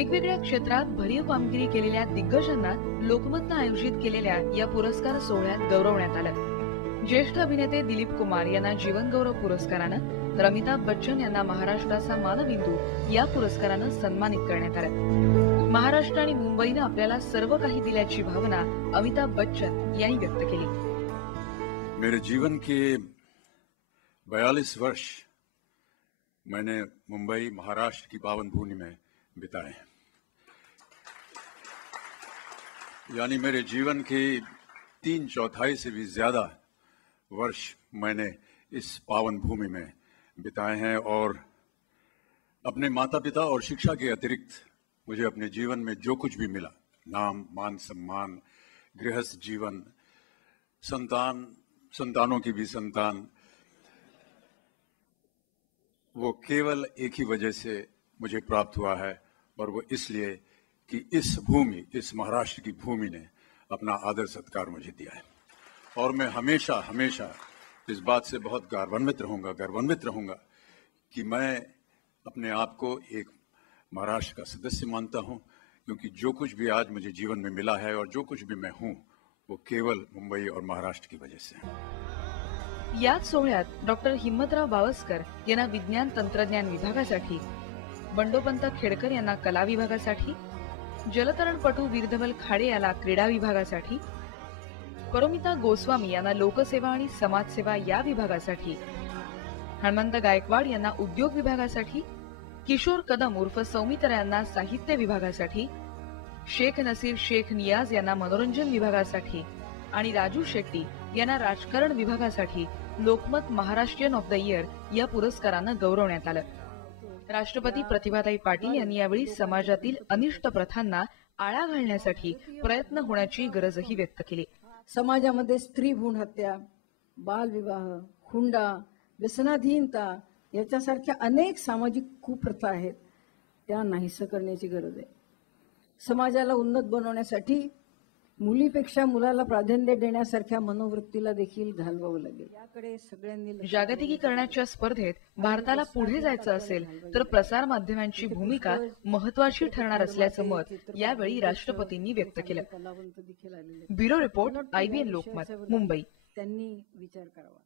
वेगवेगळ्या क्षेत्रात भरीव कामगिरी केलेल्या दिग्गजांना लोकमतनं आयोजित केलेल्या या पुरस्कार सोहळ्यात गौरवण्यात आलं। ज्येष्ठ अभिनेते दिलीप कुमार यांना जीवन गौरव पुरस्कारानं तर अमिताभ बच्चन यांना महाराष्ट्राचा मानबिंदू या पुरस्कारानं सन्मानित करण्यात आलं। महाराष्ट्र आणि मुंबईनं आपल्याला सर्व काही दिल्याची भावना अमिताभ बच्चन यांनी व्यक्त केली। मेरे जीवन के 42 वर्ष मैंने मुंबई महाराष्ट्र की पावन भूमि में बिताए हैं। यानी मेरे जीवन के 3/4 से भी ज्यादा वर्ष मैंने इस पावन भूमि में बिताए हैं और अपने माता पिता और शिक्षा के अतिरिक्त मुझे अपने जीवन में जो कुछ भी मिला, नाम मान सम्मान, गृहस्थ जीवन, संतानों की भी संतान, वो केवल एक ही वजह से मुझे प्राप्त हुआ है और वो इसलिए कि इस महाराष्ट्र की भूमि ने अपना आदर सत्कार मुझे दिया है। और मैं हमेशा हमेशा इस बात से बहुत गौरवान्वित रहूंगा कि मैं अपने आप को एक महाराष्ट्र का सदस्य मानता हूं, क्योंकि जो कुछ भी आज मुझे जीवन में मिला है और जो कुछ भी मैं हूं वो केवल मुंबई और महाराष्ट्र की वजह से है। याच सोहळ्यात डॉक्टर हिम्मतराव बावस्कर यांना विज्ञान तंत्रज्ञान विभागासाठी, बंडोपंत खेडकर यांना कला विभागासाठी, जलतरणपटू वीरधवल खाडे याला क्रीडा विभागासाठी, परोमिता गोस्वामी यांना लोकसेवा आणि समाजसेवा या विभागासाठी, हनुमंत गायकवाड यांना उद्योग विभागासाठी, किशोर कदम उर्फ सौमित्र यांना साहित्य विभागासाठी, शेख नसीर शेख नियाज यांना मनोरंजन विभागासाठी आणि राजू शेट्टी यांना राजकारण विभागासाठी Lokmat Maharashtrian of the year या पुरस्कारानं गौरवण्यात आलं। राष्ट्रपती प्रतिभाताई पाटील यांनी यावेळी समाजातील अनिष्ट प्रथांना आळा घालण्यासाठी प्रयत्न होण्याची गरजही व्यक्त केली। समाजामध्ये स्त्री भ्रूण हत्या, बालविवाह, हुंडा, व्यसनाधीनता याच्यासारख्या अनेक सामाजिक कुप्रथा आहेत, त्या नाहीसं करण्याची गरज आहे। समाजाला उन्नत बनवण्यासाठी मुलीपेक्षा मुलाला प्राधान्य देण्यासारख्या मनोवृत्तीला देखील घालवावं लागेल। याकडे सगळ्यांनी जागतिकीकरणाच्या स्पर्धेत भारताला पुढे जायचं असेल तर प्रसार माध्यमांची भूमिका महत्वाची ठरणार असल्याचं मत यावेळी राष्ट्रपतींनी व्यक्त केलं। Bureau report, IBN Lokmat, Mumbai. त्यांनी विचार करावा।